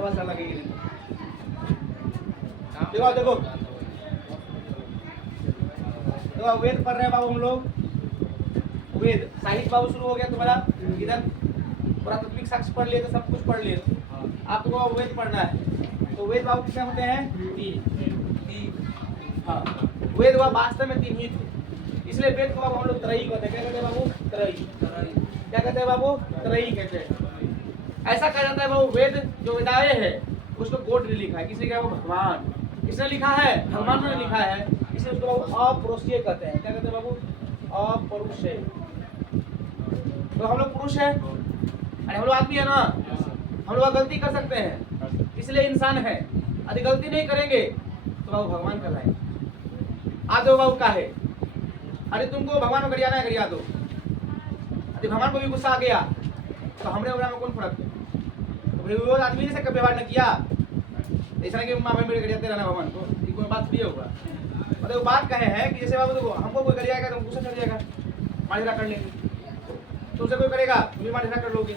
बाबा sir लगेगी नहीं। देखो देखो तो वेद पढ़ रहे हैं बाबू हम लोग। वेद साहित्य बाबू शुरू हो गया तुम्हारा। इधर पुरातात्विक साक्ष्य पढ़ लिए तो सब कुछ पढ़ लिए। आपको वेद पढ़ना है तो वेद बाबू कितने होते हैं? 3। हाँ, वेद वह वास्तव में 3 ही थे, इसलिए वेद को बाबू हम लोग त्रयी कहते हैं। क्या कहते हैं बाबू? त्रयी। क्या कहते हैं बाबू? त्रयी कहते हैं। ऐसा कहा जाता है बाबू वेद जो वेदाए है उसको गॉड ने लिखा है। किसने लिखा है? वो भगवान। किसने लिखा है? भगवान ने लिखा है, इसलिए उसको बाबू अपौरुषेय कहते हैं। क्या कहते हैं बाबू? अपौरुषेय। तो हम लोग पुरुष है, अरे हम लोग आदमी है ना, हम लोग गलती कर सकते हैं इसलिए इंसान है। यदि गलती नहीं करेंगे तो बाबू भगवान कहलाएंगे। आ जाओ बाबू का है, अरे तुमको भगवान को गरियाना है, गरिया दो। यदि भगवान को भी गुस्सा आ गया तो हमरे में कौन फर्क है? तो भाई वो आदमी ने से कभी व्यवहार न किया, ऐसा नहीं कि माँ बहन मेरे गरियाते रहना भगवान को, ये कोई बात नहीं होगा। और वो बात कहे है कि जैसे बाबू देखो हमको कोई गरियाएगा तो गुस्सा चढ़ जाएगा, मारिया कर लेंगे। तुमसे कोई करेगा तुम भी मारिया कर लोगे।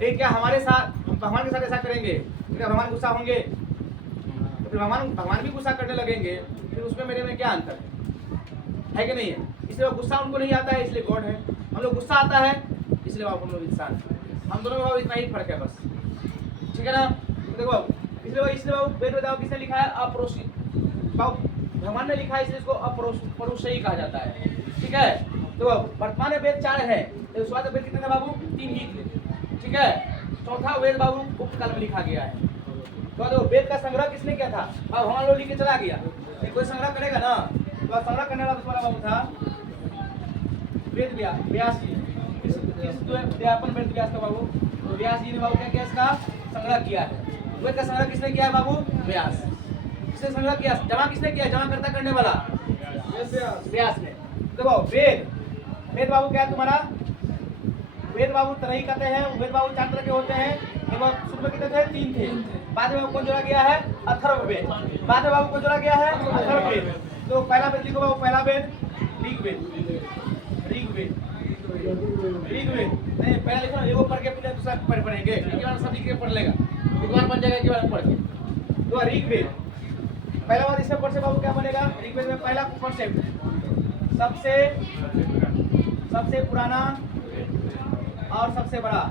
लेकिन क्या हमारे साथ, हम भगवान के साथ ऐसा करेंगे क्या भगवान गुस्सा होंगे? तो फिर भगवान भी गुस्सा करने लगेंगे, फिर उसमें मेरे में क्या अंतर है कि नहीं है? इसलिए गुस्सा उनको नहीं आता है, इसलिए गॉड है। हम लोग गुस्सा आता है इसलिए हम लोग इंसान है। हम दोनों में इतना ही फर्क है बस, ठीक है ना? तो देखो इसलिए वेद बताओ किसने लिखा है? अपौरुषेय। भगवान ने लिखा है इसलिए इसको अपौरुषेय कहा जाता है, ठीक है? तो वर्तमान में वेद 4 है, तो शुरुआत वेद कितने थे बाबू? 3 ही थे, ठीक है? चौथा वेद बाबू गुप्त काल में लिखा गया है। तो वेद का संग्रह किसने किया था? अब भगवान लोग लिख के चला गया, कोई संग्रह करेगा ना? तो संग्रह करने वाला तुम्हारा बाबू था वेद व्यास जी। अध्यापन वेद व्यास का बाबू, तो व्यास जी ने बाबू क्या किया? इसका संग्रह किया है। वेद का संग्रह किसने किया है बाबू? व्यास। किसने संग्रह किया? जमा किसने किया? जमा करता करने वाला व्यास ने। देखो वेद बाबू क्या है तुम्हारा? वेद बाबू त्रयी कहते हैं। वेद बाबू 4 तरह के होते हैं। शुरू में कितने थे? 3 थे। बाद में कौन जोड़ा गया है? अथर्ववेद। बाद में बाबू को जोड़ा गया है अथर्ववेद। तो पहला वेद लिखो बाबू, पहला वेद ऋग्वेद। नहीं पहला लिखो, एगो पढ़ के पूरा दूसरा पढ़ेंगे, एक बार सब लिख के पढ़ लेगा, एक बार बन जाएगा, एक बार पढ़ के। तो ऋग्वेद पहला बात, इसमें पढ़ से बाबू क्या बनेगा? ऋग्वेद में पहला कॉन्सेप्ट सबसे पुराना और सबसे बड़ा।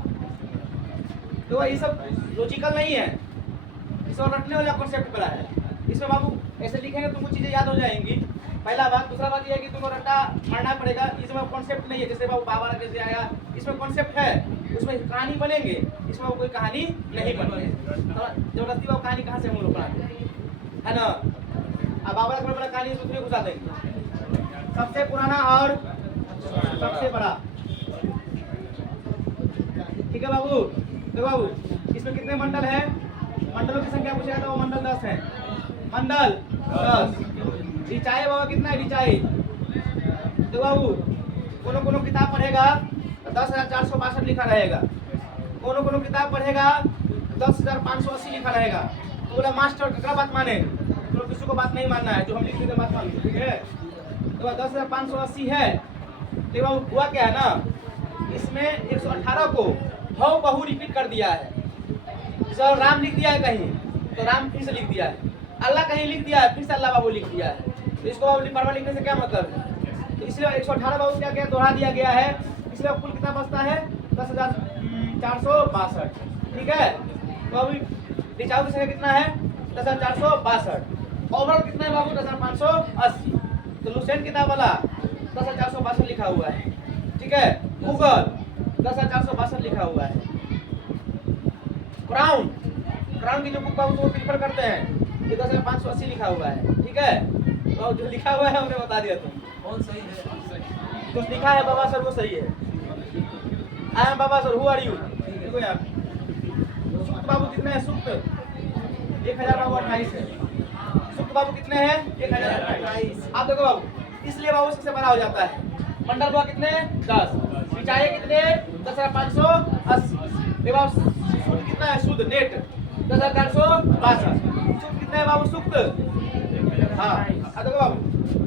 तो ये सब लॉजिकल नहीं है, इसमें रटने वाला कॉन्सेप्ट बड़ा है। इसमें बाबू ऐसे लिखेंगे तुमको चीजें याद हो जाएंगी, पहला बात। दूसरा बात यह है कि तुमको रट्टा मारना पड़ेगा। इसमें कॉन्सेप्ट नहीं है, जैसे बाबू बाबा कैसे आया, इसमें कॉन्सेप्ट है, उसमें कहानी बनेंगे। इसमें कोई कहानी नहीं बनेगी। जबरदस्ती बाबू कहानी कहाँ से हम लोग बनाते है ना? अब बाबा को बड़ा कहानी उसमें घुसा देंगे। सबसे पुराना और सबसे बड़ा, ठीक है बाबू? देखो बाबू इसमें कितने मंडल है? मंडलों की संख्या पूछा जाता है, वो मंडल 10 है। मंडल 10। ऋचाएँ बाबा कितना है? ऋचाएँ देखो बाबू, कोनो किताब पढ़ेगा तो 10,462 लिखा रहेगा। कोनो किताब पढ़ेगा 10,580 लिखा रहेगा। तो बोला मास्टर क्या बात माने? तो किसी को बात नहीं मानना है, जो हम लिख देते बात मान लो, ठीक है? तो 10,580 है। देखो बाबू हुआ क्या है ना, इसमें 118 को बहु रिपीट कर दिया है। जैसे राम लिख दिया है कहीं तो राम फिर से लिख दिया है, अल्लाह कहीं लिख दिया है फिर से अल्लाह बाबू लिख दिया है। तो इसको बाबू बार लिखने से क्या मतलब है? तो इसलिए 118 बाबू क्या क्या दोहरा दिया गया है, इसलिए कुल कितना बचता है? 10,462, ठीक है? तो अभी ऋचाओं की संख्या कितना है? 10,462। ओवरऑल कितना है बाबू? 10,580। तो लुसेंट किताब वाला 10,462 लिखा हुआ है, ठीक है? गूगल 10,462 लिखा हुआ है। क्राउन की जो बुक बाबू वो प्रीफर करते हैं, ये 10,580 लिखा हुआ है, ठीक है? तो जो लिखा हुआ है हमने बता दिया। तुम कौन सही है? कुछ लिखा है बाबा सर वो सही है। आई एम बाबा सर, हु आर यू? देखो यार सुक्त बाबू कितने हैं? सुक्त 1028 है। सुक्त बाबू कितने हैं? 1028। आप देखो बाबू, इसलिए बाबू सबसे बड़ा हो जाता है। मंडल बाबू कितने? 10। ऋचाएँ कितने? 10,580। देखो बाबू शुद्ध कितना है? शुद्ध नेट 10,462। सुक्त कितने है बाबू? सुक्त हाँ। देखो बाबू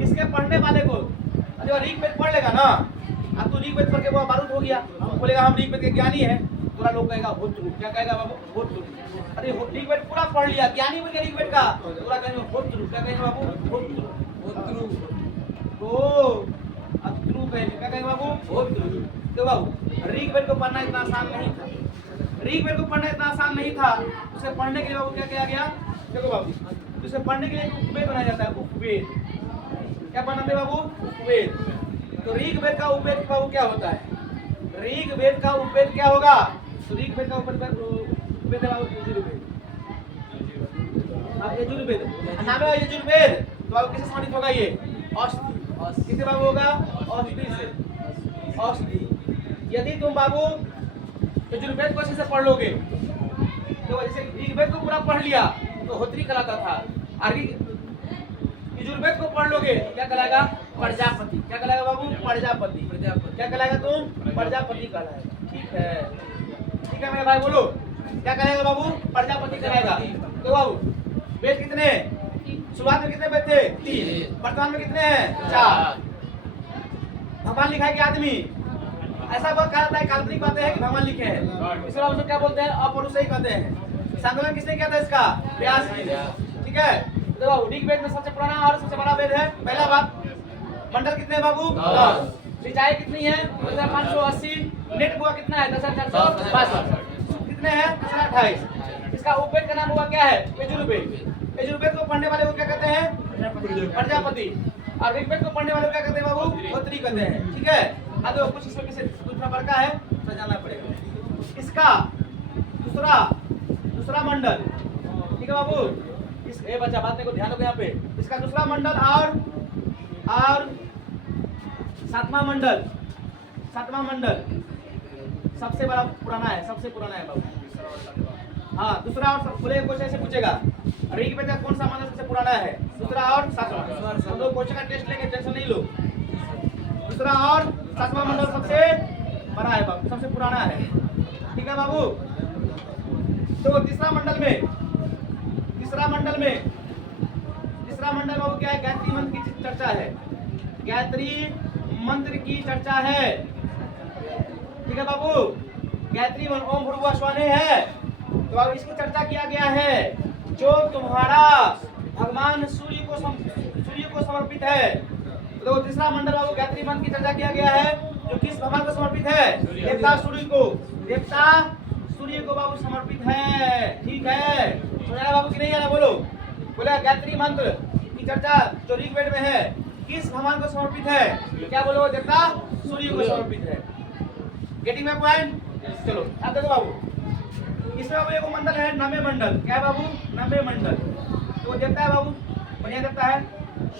इसके पढ़ने वाले को जब ऋग्वेद पढ़ लेगा ना, अब तो ऋग्वेद पढ़ के वो बारूद हो गया, हम बोलेगा हम ऋग्वेद के ज्ञानी है, पूरा लोग कहेगा होत्रु। क्या कहेगा बाबू? होत्रु। अरे ऋग्वेद पूरा पढ़ लिया, ज्ञानी बन गया ऋग्वेद का, पूरा कहेंगे होत्रु। क्या कहेंगे बाबू? होत्रु। होत्रु तो अत्रु कहेंगे। क्या कहेंगे बाबू? होत्रु। तो बाबू ऋग्वेद को पढ़ना इतना आसान नहीं था। ऋग्वेद को पढ़ना इतना आसान नहीं था। उसे पढ़ने के लिए बाबू क्या किया गया? देखो बाबू, उसे पढ़ने के लिए उपवेद बनाया जाता है। उपवेद क्या बनाते बाबू? उपवेद। तो ऋग्वेद का उपवेद बाबू क्या होता है? ऋग्वेद का उपवेद क्या होगा? तो ऋग्वेद का उपवेद है बाबू यजुर्वेद। अब यजुर्वेद नाम है यजुर्वेद, तो बाबू किससे संबंधित होगा ये? औषधि। किससे बाबू होगा? औषधि से। औषधि। यदि तुम बाबू यजुर्वेद को अच्छे से पढ़ लोगे, तो जैसे ऋग्वेद को पूरा पढ़ लिया तो होत्री कहलाता था, और यजुर्वेद को पढ़ लोगे तो क्या कहलाएगा? प्रजापति। क्या कहलाएगा बाबू? प्रजापति। क्या कहलाएगा तुम? प्रजापति कहलाएगा। ठीक है, ठीक है मेरे भाई, बोलो क्या कहलाएगा बाबू? प्रजापति कहलाएगा। तो बाबू वेद कितने? शुरुआत में कितने वेद थे? 3। वर्तमान में कितने हैं? 4। भगवान लिखा है कि आदमी? ऐसा बहुत कहा जाता है, काल्पनिक बातें हैं कि भगवान लिखे हैं। इसके अलावा क्या बोलते हैं? अपौरुष ही कहते हैं। संकलन किसने किया था इसका? व्यास ने। ठीक है, देखो ऋग्वेद में सबसे पुराना और सबसे बड़ा वेद है। पहला बात, मंडल कितने हैं बाबू? 10। सिंचाई कितनी है? 580। नेट हुआ कितना है? 10,462। कितने हैं? 1028। इसका उपवेद का नाम हुआ क्या है? यजुर्वेद। यजुर्वेद को पढ़ने वाले को क्या कहते हैं? प्रजापति। और ऋग्वेद को पढ़ने वाले को क्या कहते हैं बाबू? होत्री कहते हैं। ठीक है, अब देखो कुछ इसमें से दूसरा वर्ग है, तो जानना पड़ेगा। इसका दूसरा मंडल, ठीक है बाबू, इस ए बच्चा बात को ध्यान रखो यहाँ पे। इसका दूसरा मंडल और सातवां मंडल सबसे बड़ा पुराना है, सबसे पुराना है बाबू। हाँ, दूसरा और बोले क्वेश्चन ऐसे पूछेगा, ऋग्वेद का कौन सा मंडल सबसे पुराना है? दूसरा और सातवां। हम लोग क्वेश्चन का टेस्ट लेंगे, टेंशन नहीं लो। दूसरा और सातवां मंडल सबसे बड़ा है बाबू, सबसे पुराना है। ठीक है बाबू। तो तीसरा मंडल में बाबू क्या है? गायत्री मंत्र की चर्चा है। गायत्री मंत्र की चर्चा है। ठीक है बाबू, गायत्री मंत्र ओम भूर्भुवः स्वः है, तो अब इसकी चर्चा किया गया है, जो तुम्हारा भगवान सूर्य को समर्पित है। तो तीसरा मंडल बाबू गायत्री मंत्र की चर्चा किया गया है, जो किस भगवान को समर्पित है? देवता सूर्य को बाबू समर्पित है। ठीक है, सुना बाबू कि नहीं आना? बोलो, बोले गायत्री मंत्र की चर्चा जो ऋग्वेद में है किस भगवान को समर्पित है? क्या बोलो? देवता सूर्य को समर्पित है। Getting my point? चलो अब देखो बाबू, इसमें बाबू एक मंडल है नवे मंडल। क्या है बाबू? नवे मंडल। तो देवता है बाबू, बढ़िया देवता है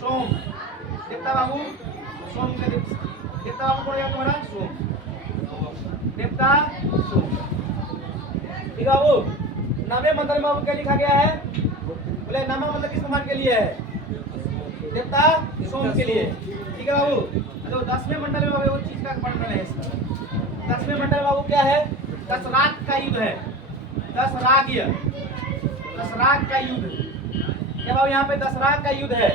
सोम। देवता बाबू सोम का देवता बाबू कौन है तुम्हारा? सोम। देवता सोम। ठीक है बाबू, नवे मंडल में बाबू क्या लिखा गया है? बोले नवा मंडल किस भगवान के लिए है? देवता सोम के लिए। ठीक है बाबू। तो 10वें मंडल में बाबू चीज का वर्णन है इसका। 10वें मंडल बाबू क्या है? दशराग का युद्ध है। दशराग का युद्ध। क्या बाबू यहाँ पे दशराग का युद्ध है?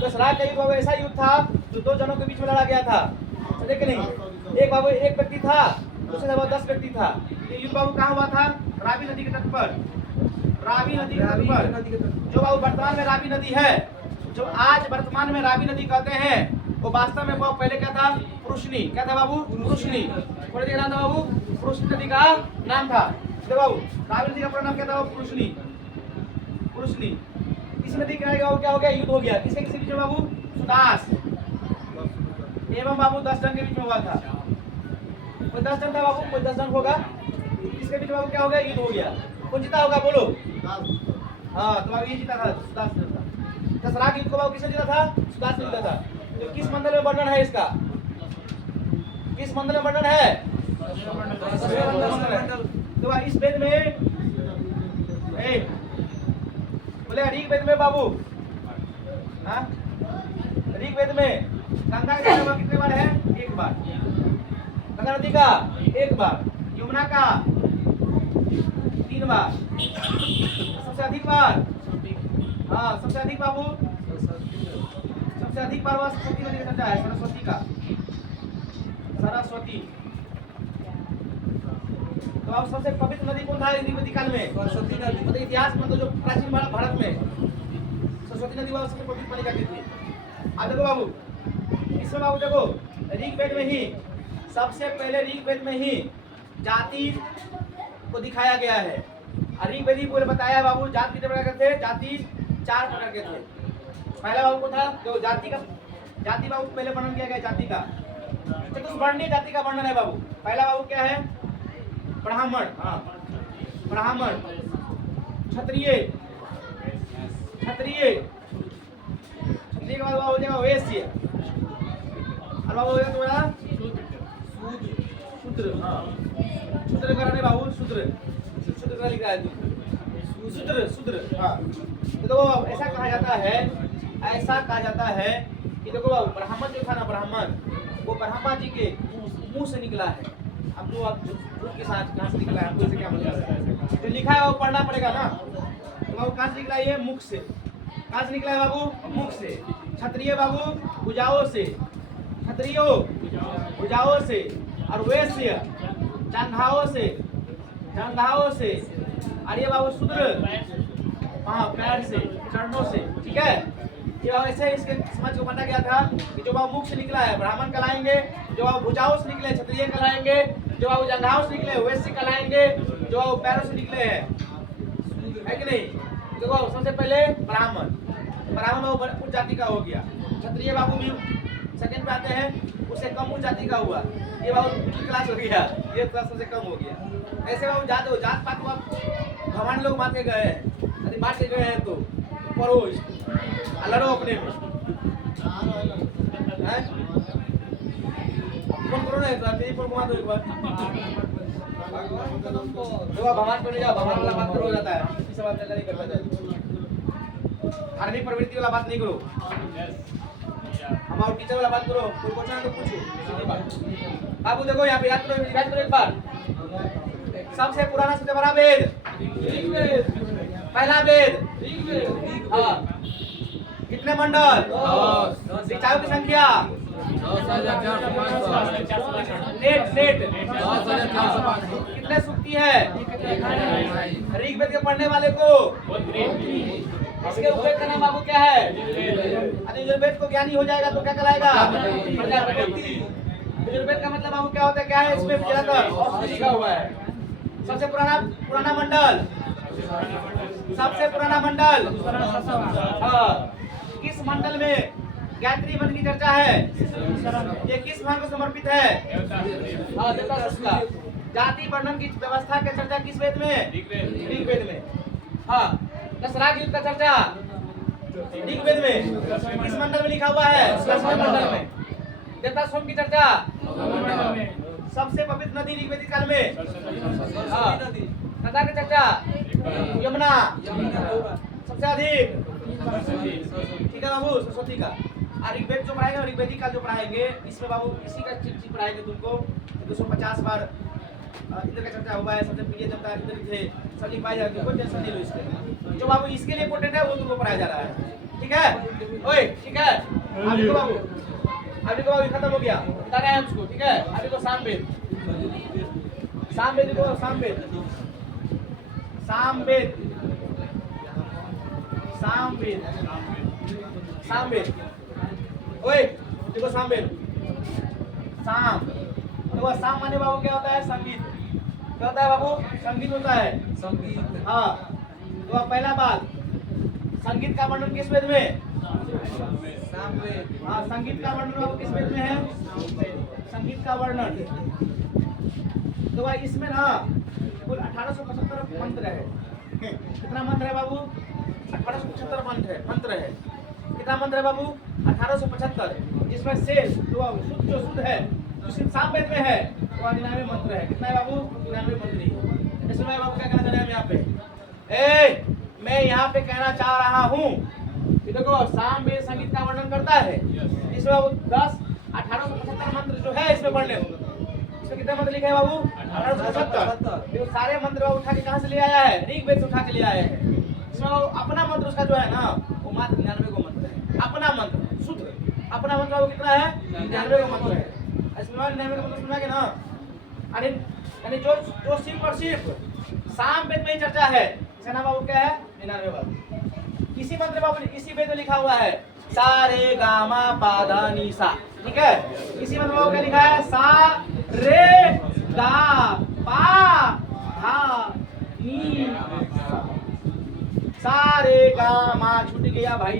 दशराग का युद्ध बाबू ऐसा युद्ध था जो 2 जनों के बीच में लड़ा गया था, समझे कि नहीं? एक बाबू एक व्यक्ति था, दूसरे बाबू 10 व्यक्ति था। ये युद्ध बाबू कहाँ हुआ था? रावी नदी के तट पर। रावी नदी के तट पर, जो बाबू वर्तमान में रावी नदी है, जो आज वर्तमान में रावी नदी कहते हैं, वो वास्तव में बाबू पहले क्या था? पुरुषनी। क्या था बाबू? पुरुषनी। कौन सी नाम था बाबू? पुरुषनी नदी का नाम था। देखो बाबू, रावी नदी का पूरा नाम क्या था? पुरुषनी। इस नदी के किनारे क्या हो गया? युद्ध हो गया। किसके बीच में बाबू? सुदास एवं बाबू 10 जन के बीच में हुआ था। कोई 10 जन था बाबू, कोई 10 जन होगा। इसके बीच में बाबू क्या हो गया? युद्ध हो गया। कौन जीता होगा? बोलो। हाँ, तो बाबू ये जीता था, सुदास जीता था। दशराग युद्ध को बाबू किसने जीता था? सुदास ने जीता था। तो किस मंडल में वर्णन है इसका? किस मंडल में वर्णन है? तो इस वेद में बोले ऋग्वेद में बाबू, हाँ ऋग्वेद में गंगा का कितने बार है? 1 बार। गंगा नदी का 1 बार। यमुना का 3 बार। सबसे अधिक बार, हाँ सबसे अधिक बाबू, सबसे अधिक बार वह सरस्वती नदी का चर्चा है। सरस्वती। तो अब सबसे पवित्र नदी कौन था ऋग्वेदिक काल में? सरस्वती नदी। मतलब इतिहास मतलब जो प्राचीन भारत में सरस्वती नदी वाला सबसे पवित्र मानी जाती थी। अब देखो बाबू, इसमें बाबू देखो ऋग्वेद में ही सबसे पहले ऋग्वेद में ही जाति को दिखाया गया है। और ऋग्वेद ही पूरे बताया बाबू जाति कितने प्रकार के थे? जाति 4 प्रकार के थे। पहला बाबू को था जो जाति बाबू पहले वर्णन किया गया जाति का। चतुष्वर्णीय जाति का वर्णन है बाबू। पहला बाबू क्या है? ब्राह्मण। हाँ, ब्राह्मण, क्षत्रिय के बाद बाबू हो जाएगा वैश्य, और बाबू हो जाएगा तुम्हारा शूद्र। हाँ, शूद्र कराने बाबू, शूद्र का लिखा है शूद्र। हाँ, तो देखो ऐसा कहा जाता है कि देखो बाबू ब्राह्मण जो था ना, ब्राह्मण वो ब्रह्मा जी के मुंह से निकला है। अब जो आप के साथ कहाँ से निकला है, आपको इसे क्या मतलब जो लिखा है वो पढ़ना पड़ेगा ना। तो बाबू कहाँ से निकला है? ये मुख से। कहाँ से निकला है बाबू? मुख से। क्षत्रिय बाबू भुजाओं से, भुजाओं से, और वैश्य जंघाओं से, और ये बाबू शूद्र हाँ पैर से, चरणों से। ठीक है, ये ऐसे इसके समझ को बना गया था कि जो बाबू मुख से निकला है ब्राह्मण कहलाएंगे, जो बाबू भुजाओं से निकले क्षत्रिय कहलाएंगे, जो बाबू जंघाओं से निकले वैश्य कहलाएंगे, जो बाबू पैरों से निकले हैं है कि नहीं। देखो सबसे पहले ब्राह्मण बाबू उच्च जाति का हो गया। क्षत्रिय बाबू भी सेकंड पे आते हैं, उससे कम उच्च जाति का हुआ। ये बाबू मिडिल क्लास हो गया, ये क्लास सबसे कम हो गया। ऐसे बाबू जात पात को भगवान लोग बांट के गए हैं, यदि बांट के गए हैं तो पढ़ो लड़ो अपने में। फोन करो ना, फोन घुमा दो एक बार। भगवान को नहीं जाओ, भगवान वाला बात करो जाता है, इसी सब आप नहीं करता जाए। धार्मिक प्रवृत्ति वाला बात नहीं करो, हमारे टीचर वाला बात करो। कोई क्वेश्चन तो पूछो, सीधी बात। बाबू देखो यहाँ पे याद करो एक बार। सबसे पुराना सबसे बड़ा वेद पहला वेद। हाँ, कितने मंडल? ऋचाओं की संख्या नेट कितने सूक्ति है ऋग्वेद के पढ़ने वाले को? इसके उपवेद का नाम बाबू क्या है? यजुर्वेद को ज्ञानी हो जाएगा तो क्या कहलाएगा? यजुर्वेद का मतलब बाबू क्या होता है? क्या है इसमें ज्यादातर औषधि लिखा हुआ है। सबसे पुराना मंडल, सबसे पुराना मंडल। हाँ, किस मंडल में गायत्री मंत्र की चर्चा है? ये किस भगवान को समर्पित है? हाँ, देवता। जाति वर्णन की व्यवस्था की चर्चा किस वेद में? ऋग्वेद में। हाँ, दशराग युद्ध का चर्चा ऋग्वेद में किस मंडल में लिखा हुआ है? 10वें मंडल में। देवता सोम की चर्चा सबसे पवित्र नदी ऋग्वेदिक काल में। हाँ, गंगा की चर्चा यमुना सबसे अधिक। ठीक है बाबू, सरस्वती का। और ऋग्वेद जो पढ़ाएंगे ऋग्वेदिक काल जो पढ़ाएंगे इसमें बाबू इसी का चीज पढ़ाएंगे तुमको। 250 बार इंद्र का चर्चा हुआ है, सबसे प्रिय देवता इंद्र थे, सभी पाए जाते हैं। कोई टेंशन नहीं लो इसके, जो बाबू इसके लिए इंपोर्टेंट है वो तुमको पढ़ाया जा रहा है। ठीक है ओए, ठीक है। अभी तो बाबू खत्म हो गया, बता रहे हैं हमको। ठीक है, अभी तो सामवेद देखो, सामवेद ओए देखो, सामवेद देखो। साम माने बाबू क्या होता है? संगीत। क्या होता है बाबू? संगीत होता है, संगीत। हाँ, तो पहला बात, संगीत का वर्णन किस वेद में? हाँ, संगीत का वर्णन बाबू किस वेद में है? संगीत का वर्णन तो भाई इसमें ना कुल 1875 मंत्र है। कितना मंत्र है बाबू? 1875 मंत्र है। कितना मंत्र है बाबू? 1875, जिसमें शेष जो शुद्ध है सिर्फ सामवेद में है वो 99 मंत्र है। कितना है बाबू? 99 मंत्र ही। इसमें बाबू क्या कहना चाह रहे हैं यहाँ पे? मैं यहाँ पे कहना चाह रहा हूँ कि देखो सामवेद संगीत का वर्णन करता है। इसमें बाबू 1875 मंत्र जो है इसमें पढ़ने हो। इसमें कितने मंत्र लिखे हैं बाबू? 1875। सारे मंत्र बाबू उठा के कहाँ से ले आया है? ऋग्वेद से उठा के ले आया है। इसमें अपना मंत्र उसका जो है ना वो मात्र 99 को मंत्र है। अपना मंत्र शुद्ध अपना मंत्र वो कितना है? 99 को मंत्र है। इसमें 99 को मंत्र सुना के ना यानी यानी जो जो सिर्फ और सिर्फ साम वेद में ही चर्चा है, इसका नाम बाबू क्या है? 99 बाबू। इसी मंत्र बाबू इसी वेद में लिखा हुआ है सा रे गा मा पा धा नी सा, ठीक है। इसी मंत्र बाबू क्या लिखा है? सा रे गा पा धा नी सा रे गा मा, छूट गया भाई,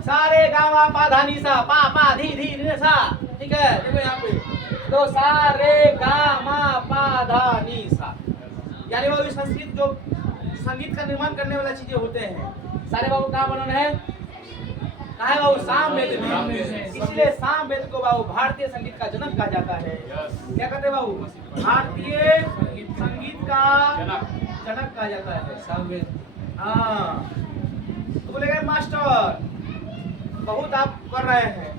सा रे गा मा पा धा नी सा, पा धी धी नी सा, ठीक है। देखो यहाँ पे तो सा रे गा मा पा धा नी सा, यानी वो संस्कृत जो संगीत का निर्माण करने वाला चीजें होते हैं सारे बाबू कहाँ बनाने हैं? कहाँ है बाबू? साम वेद में। इसलिए साम वेद को बाबू भारतीय संगीत का जनक कहा जाता है। क्या कहते हैं बाबू? भारतीय संगीत का जनक कहा जाता है साम वेद। हाँ तो बोलेगा मास्टर बहुत आप कर रहे हैं,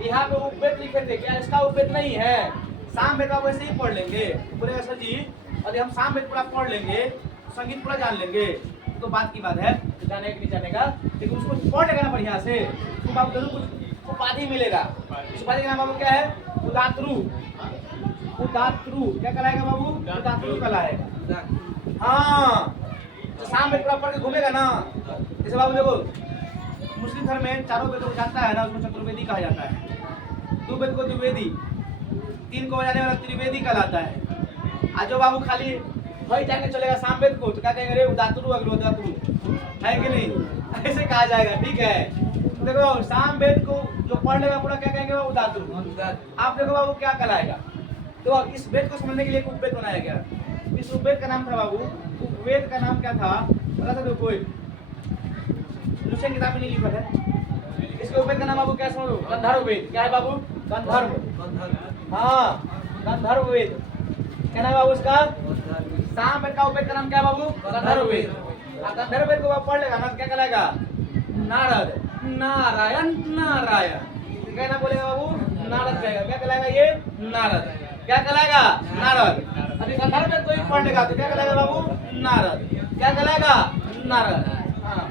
यहाँ पे उपवेद लिखे थे, क्या इसका उपवेद नहीं है? साम वेद आप वैसे ही पढ़ लेंगे। बोलेगा सर जी यदि हम साम वेद पूरा पढ़ लेंगे, संगीत पूरा जान लेंगे तो बात की बात है, जाने की नहीं जाने का, लेकिन उसको पढ़ लेगा ना बढ़िया से तो बाबू जरूर कुछ उपाधि मिलेगा। उस उपाधि का नाम बाबू क्या है? उदातृ। उदातृ क्या कहलाएगा बाबू? उदातृ कहलाएगा। हाँ तो साम वेद पूरा पढ़ के घूमेगा ना, जैसे बाबू देखो मुस्लिम धर्म में चारों वेदों को जानता है ना, उसको चतुर्वेदी कहा जाता है। दो वेद को द्विवेदी, तीन को बजाने वाला त्रिवेदी कहलाता है। आज जो बाबू खाली वही जाके चलेगा साम वेद को तो क्या कहेंगे? रे उदातृ अग्रोदातृ है कि नहीं? ऐसे कहा जाएगा, ठीक है। देखो साम वेद को जो पढ़ लेगा पूरा क्या कहेंगे? उदातृ। आप देखो बाबू क्या कहलाएगा। तो इस वेद को समझने के लिए एक उपवेद बनाया गया। इस उपवेद का नाम था बाबू, उपवेद का नाम क्या था बता सकते हो कोई? दूसरे किताब में नहीं लिखा है। इसके उपवेद का नाम बाबू क्या समझो? गंधर्व वेद। क्या है बाबू? गंधर्व। हाँ गंधर्व वेद। क्या नाम बाबू उसका? साम वेद का उपवेद का नाम क्या है बाबू? गंधर्व वेद। गंधर्व वेद को आप पढ़ लेगा ना क्या कहलाएगा? नारद, नारायण, नारायण। क्या नाम बोलेगा बाबू? नारद कहेगा। क्या कहलाएगा ये? नारद। क्या कहलाएगा? नारद। अभी गंधर्व वेद को ही पढ़ लेगा तो क्या कहलाएगा बाबू? नारद। क्या कहलाएगा? नारद। हाँ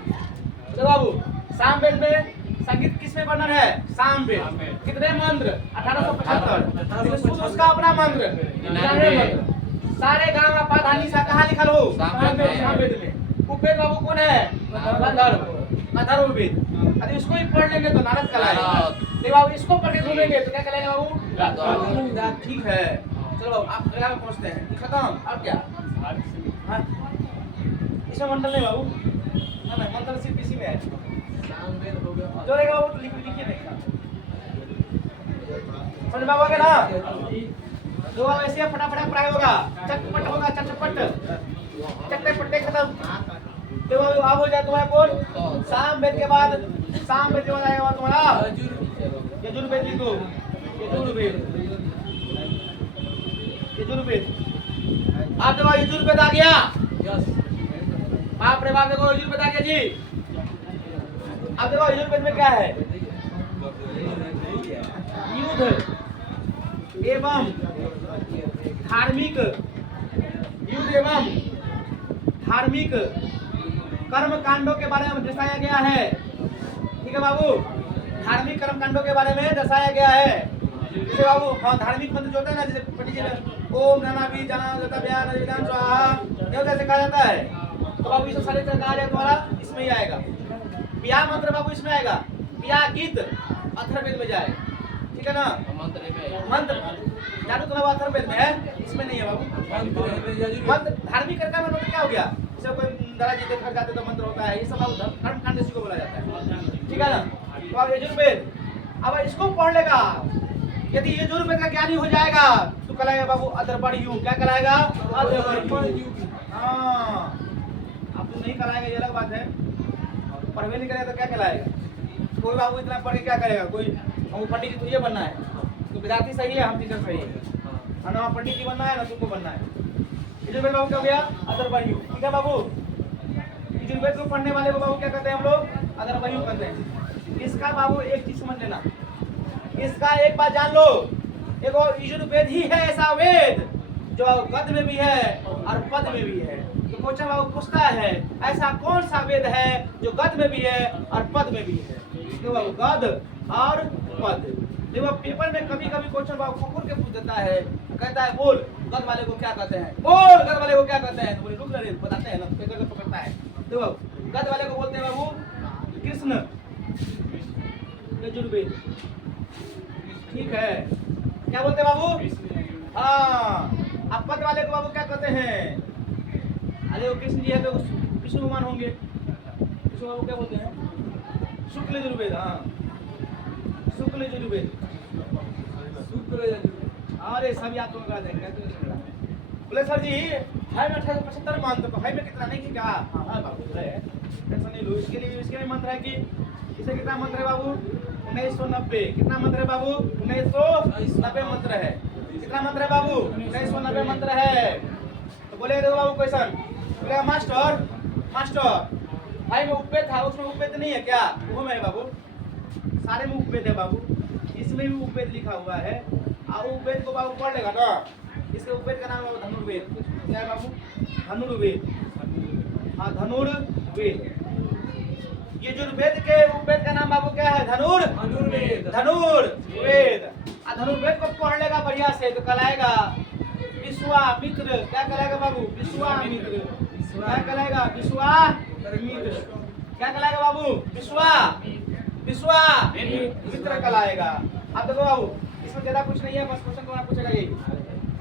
तो बाबू साम वेद में संगीत किसमें वर्णन है? साम वेद। कितने मंत्र? 1875। उसका अपना मंत्र 99 मंत्र। सारे गा मा पा धा नी सा कहाँ लिखल हो? साम वेद में। उपवेद बाबू कौन है? गंधर्व। गंधर्व वेद। यदि उसको ही पढ़ लेंगे तो नारद कहलाएगा। देखो बाबू इसको पढ़ के घूमेंगे तो क्या कहलाएगा बाबू? ठीक है चलो बाबू आप अगला में पहुंचते हैं। खत्म और क्या? हाँ इसमें मंडल नहीं बाबू, ना मंत्र सिर्फ इसी में है। जो रहेगा बाबू तो लिखिए नहीं समझ में आओगे ना? जो ऐसे फटाफट पढ़ाई होगा, चटपट होगा, चटपट चट्टे पट्टे खत्म। तो अब हो जाए तुम्हारा कौन? साम वेद के बाद आएगा तुम्हारा यजुर्वेद। लिखो यजुर्वेद। यजुर्वेद आप देखो यजुर्वेद आ गया। बाप रे बाप देखो यजुर्वेद आ गया जी। अब देखो यजुर्वेद में क्या है? युद्ध एवं धार्मिक, युद्ध एवं धार्मिक कर्म कांडों के बारे में दर्शाया गया है। ठीक है बाबू, धार्मिक कर्म कांडों के बारे में दर्शाया गया है। जैसे बाबू हाँ धार्मिक मंत्र जो होता है ना, जैसे पंडित ओम नमः जाना जाता बयान विधान स्वाहा ये कैसे कहा जाता है, तो बाबू ये सारे कहा जाए तुम्हारा इसमें ही आएगा। पिया मंत्र बाबू इसमें आएगा। पिया गीत अथर्ववेद में जाएगा। ठीक है ना? मंत्र जानो तो अथर्ववेद में है, इसमें नहीं है बाबू। मंत्र धार्मिक कर्म कांड क्या हो गया? जैसे कोई दादाजी देख कर जाते तो मंत्र होता है, ये सब कर्म कांड इसी को बोला जाता है। ठीक है ना? तो अब यजुर्वेद अब इसको पढ़ लेगा, यदि यजुर्वेद का ज्ञानी हो जाएगा तो कहलाएगा बाबू अदरबड़ यू। क्या कहलाएगा? अदरबड़ यू। हाँ अब तो नहीं कहलाएगा, ये अलग बात है। पढ़वे नहीं करेगा तो क्या कहलाएगा? कोई बाबू इतना पढ़ के क्या करेगा? कोई हमको पंडित जी तो ये बनना है, तो विद्यार्थी सही है, हम टीचर सही है ना? पंडित जी बनना है ना तुमको बनना है। यजुर्वेद बाबू क्या हो गया? अदरबड़ यू। ठीक है बाबू, यजुर्वेद को पढ़ने वाले को बाबू क्या कहते हैं हम लोग? अदरबड़ यू कहते हैं। इसका बाबू एक चीज समझ लेना, इसका एक बात जान लो, देखो यजुर्वेद ही है ऐसा वेद जो गद्य में भी है और पद में भी है। तो क्वेश्चन बाबू पूछता है ऐसा कौन सा वेद है जो गद्य में भी है और पद में भी है? तो बाबू गद्य और पद। देखो पेपर में कभी कभी क्वेश्चन बाबू खकुर के पूछ देता है, कहता है बोल गद वाले को क्या कहते हैं, बोल गद वाले को क्या कहते हैं, तो बोले रुक रे बताते हैं ना, पेपर में पकड़ता है। देखो गद वाले को बोलते हैं बाबू कृष्ण यजुर्वेद, ठीक है। क्या बोलते हैं बाबू? हाँ। अब पद वाले को बाबू क्या कहते हैं? अरे वो कृष्ण जी है तो विष्णु भगवान होंगे, विष्णु बाबू क्या बोलते हैं? शुक्ल यजुर्वेद। हाँ शुक्ल यजुर्वेद, शुक्ल यजुर्वेद। अरे सब याद तो करा देंगे। बोले सर जी हाई में 1875 मान तो हाई में कितना नहीं कि क्या? हाँ हाँ बाबू है, टेंशन नहीं लो। इसके लिए मंत्र है कि इसे कितना मंत्र है बाबू? 1990। कितना मंत्र है बाबू? 1990 मंत्र है। कितना मंत्र है बाबू? 1990 मंत्र है। तो बोले देखो बाबू क्वेश्चन, बोले मास्टर भाई में उपवेद था, उसमें उपवेद नहीं है क्या? वो में है बाबू, सारे में उपवेद है बाबू, इसमें भी उपवेद लिखा हुआ है। और उपवेद को बाबू पढ़ लेगा ना, इसके उपवेद का नाम है धनुर्वेद। क्या है बाबू? धनुर्वेद। हाँ धनुर्वेद। ये यजुर्वेद के उपवेद का नाम बाबू क्या है? धनुर्वेद। धनुर्वेद। धनुर्वेद को पढ़ लेगा बढ़िया से तो कहलाएगा विश्वामित्र। क्या कहलाएगा बाबू? विश्वामित्र। क्या कहलाएगा? विश्वामित्र। क्या कहलाएगा बाबू? विश्वामित्र कहलाएगा। अब देखो बाबू इसमें ज्यादा कुछ नहीं है, बस क्वेश्चन तुम्हारा पूछेगा यही।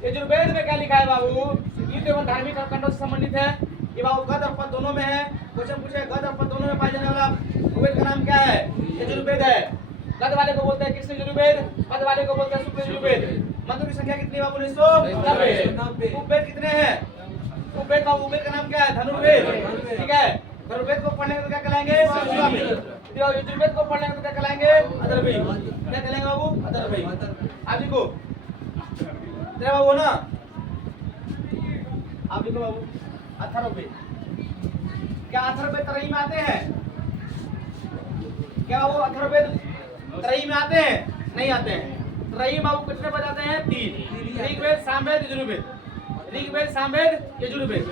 यजुर्वेद में क्या लिखा है बाबू? युद्ध एवं धार्मिक खंडों से संबंधित है। ये बाबू गद और पद दोनों में है। क्वेश्चन पूछे गद और पद दोनों में पाए जाने वाला वेद का नाम क्या है? यजुर्वेद है। गद वाले को बोलते हैं कृष्ण यजुर्वेद, पद वाले को बोलते हैं शुक्ल यजुर्वेद। मंत्र की संख्या कितनी बाबू? 1990। उपवेद कितने हैं? उपवेद का नाम क्या है? धनुर्वेद, ठीक है। धनुर्वेद को पढ़ने को क्या कहलाएंगे? यजुर्वेद को पढ़ने को क्या कहलाएंगे? अथर्ववेद। क्या कहलाएंगे बाबू? अथर्ववेद। आप लिखो तेरा बाबू ना, आप लिखो बाबू अथर्ववेद। क्या अथर्ववेद त्रयी में आते हैं? क्या बाबू अथर्ववेद त्रयी में आते हैं? नहीं आते हैं। त्रयी बाबू कितने पद आते हैं? 3। ऋग्वेद, सामवेद, यजुर्वेद। ऋग्वेद, सामवेद, यजुर्वेद।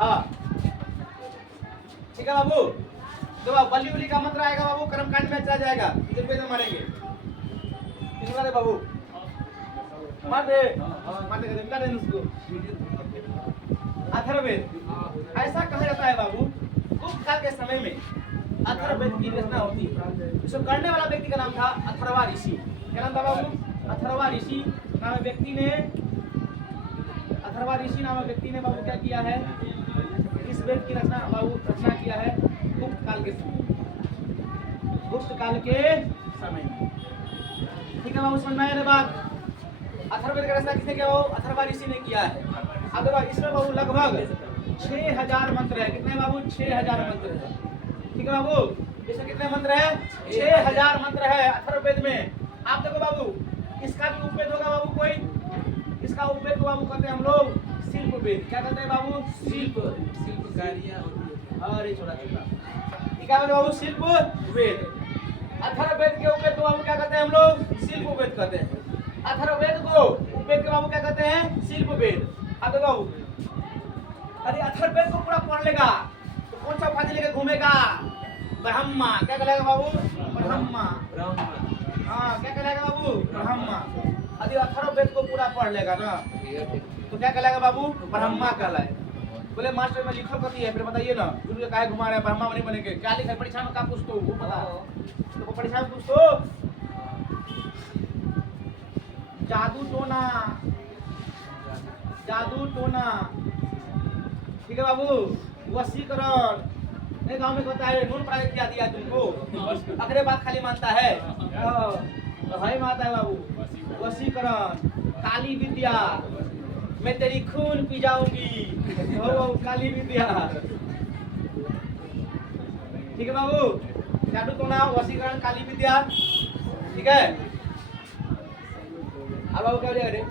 हाँ ठीक है बाबू। तो बलि उली का मंत्र आएगा बाबू, कर्मकांड में चला जाएगा, यजुर्वेद में मारेंगे। किसका दे बाबू? मार दे मिला दे उसको। अथर्ववेद ऐसा कहा जाता है बाबू, गुप्त काल के समय में अथर्ववेद की रचना होती है। इसको करने वाला व्यक्ति का नाम था अथर्वा ऋषि। क्या नाम था बाबू? अथर्वा ऋषि नामक व्यक्ति ने, अथर्वा ऋषि नामक व्यक्ति ने बाबू क्या किया है? इस वेद की रचना किया है गुप्त काल के समय में। ठीक है बाबू, समझ में आया बात? अथर्ववेद का रचना किसने किया? अथर्वा ऋषि ने किया है। अब देखो इसमें बाबू लगभग 6000 मंत्र है। कितने बाबू? 6000 मंत्र है। ठीक है बाबू, इसमें कितने मंत्र है? 6000 मंत्र है अथर्ववेद में। आप देखो बाबू इसका भी उपवेद होगा बाबू कोई, इसका उपवेद को बाबू कहते हैं हम लोग शिल्प वेद। क्या कहते हैं बाबू? शिल्पकारियां होती है। अरे छोटा ठीक है बाबू, शिल्प वेद। अथर्ववेद के उपवेद को बाबू क्या कहते हैं हम लोग? शिल्प वेद कहते हैं। अथर्ववेद को उपवेद के बाबू क्या कहते हैं? शिल्प वेद। अब देखो बाबू, अरे अथर्ववेद को पूरा पढ़ लेगा तो कौन सा उपाधि लेकर घूमेगा? ब्रह्मा। क्या कहलाएगा बाबू? ब्रह्मा। हाँ क्या कहलाएगा बाबू? ब्रह्मा। यदि अथर्ववेद को पूरा पढ़ लेगा ना तो क्या कहलाएगा बाबू? ब्रह्मा कहलाएगा। बोले मास्टर में लिखल कथी है? फिर बताइए ना, गुरु जी काहे घुमा रहे हैं? ब्रह्मा नहीं बनेंगे? क्या लिखा है परीक्षा में? का पूछ तो वो बता, तो परीक्षा में पूछ तो जादू टोना, ठीक है बाबू। वशीकरण नहीं, गाँव में कहता है नून प्राय क्या दिया तुमको, अगले बात खाली मानता है। भाई मानता है बाबू। वशीकरण, काली विद्या, मैं तेरी खून पी जाऊंगी, काली विद्या। ठीक है बाबू, जादू टोना, वशीकरण, काली विद्या, ठीक है। अब बाबू क्या बोले?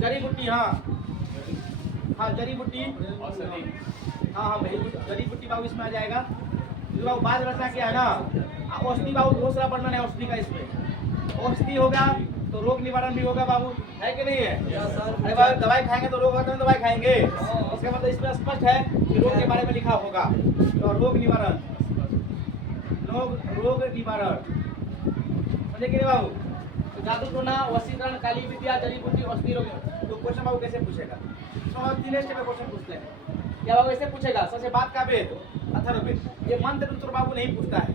जड़ी बूटी। हाँ जड़ी बूटी, हाँ जड़ी बूटी बाबू इसमें आ जाएगा। बाबू बाद रचना क्या है ना, औषधि बाबू बहुत सारा वर्णन है औषधि का। इसमें औषधि होगा तो रोग निवारण भी होगा बाबू, है कि नहीं है? अरे बाबू दवाई खाएंगे तो रोग होगा तो दवाई खाएंगे, इसका मतलब इसमें स्पष्ट है कि रोग के बारे में लिखा होगा। तो रोग निवारण, समझे कि नहीं बाबू? तो जादू टोना, वशीकरण, काली विद्या, जड़ी बूटी, औषधि रोग, तो क्वेश्चन बाबू कैसे पूछेगा? इसमें तीन स्टेप में क्वेश्चन पूछते हैं। क्या बाबू ऐसे पूछेगा? सबसे बात का वेद, अथर्ववेद, ये मंत्र तो बाबू नहीं पूछता है।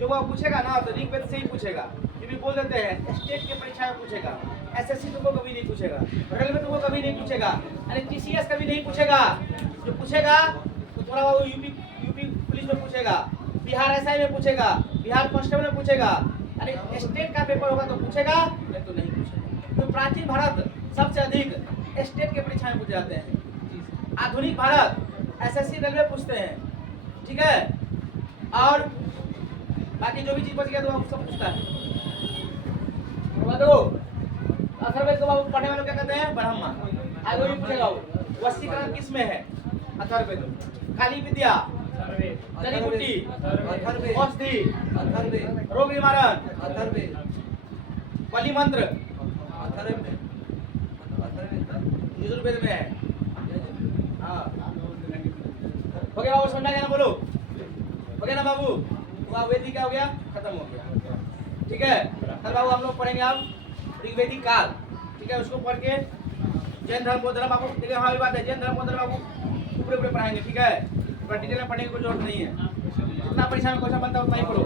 जो वो पूछेगा ना तो ऋग्वेद से ही पूछेगा। ये भी बोल देते हैं स्टेट के परीक्षा में पूछेगा, एसएससी तो वो कभी नहीं पूछेगा, रेलवे तो वो कभी नहीं पूछेगा, यानी टीसीएस कभी नहीं पूछेगा। जो पूछेगा तो थोड़ा बाबू यूपी पुलिस में पूछेगा, बिहार एसआई में पूछेगा, बिहार कांस्टेबल में पूछेगा, यानी स्टेट का पेपर होगा तो पूछेगा, नहीं तो नहीं पूछेगा। तो प्राचीन भारत सबसे अधिक स्टेट के परीक्षा में पूछे जाते हैं। आधुनिक भारत एसएससी रेलवे पूछते हैं, ठीक है। और बाकी जो भी चीज बच गया तो हम सब पूछता है। देखो अथर्ववेद को बाबू पढ़ने वालों क्या कहते हैं? ब्रह्मा। आगे भी पूछेगा वशीकरण किस में है? अथर्ववेद। काली विद्या, जड़ी बूटी, औषधि, रोग निवारण, बलि मंत्र यजुर्वेद में है। हाँ हो गया बाबू, समझा गया ना? बोलो हो गया ना बाबू? वहाँ वेदिक क्या हो गया? खत्म हो गया, ठीक है। कल बाबू हम लोग पढ़ेंगे अब ऋग्वेदिक काल, ठीक है। उसको पढ़ के जैन धर्म बौद्ध धर्म आपको, देखिए हमारी बात है, जैन धर्म बौद्ध धर्म आपको पूरे पढ़ाएंगे, ठीक है। पर डिटेल में पढ़ने की कोई जरूरत नहीं है। जितना परीक्षा में क्वेश्चन बनता है उतना ही पढ़ो।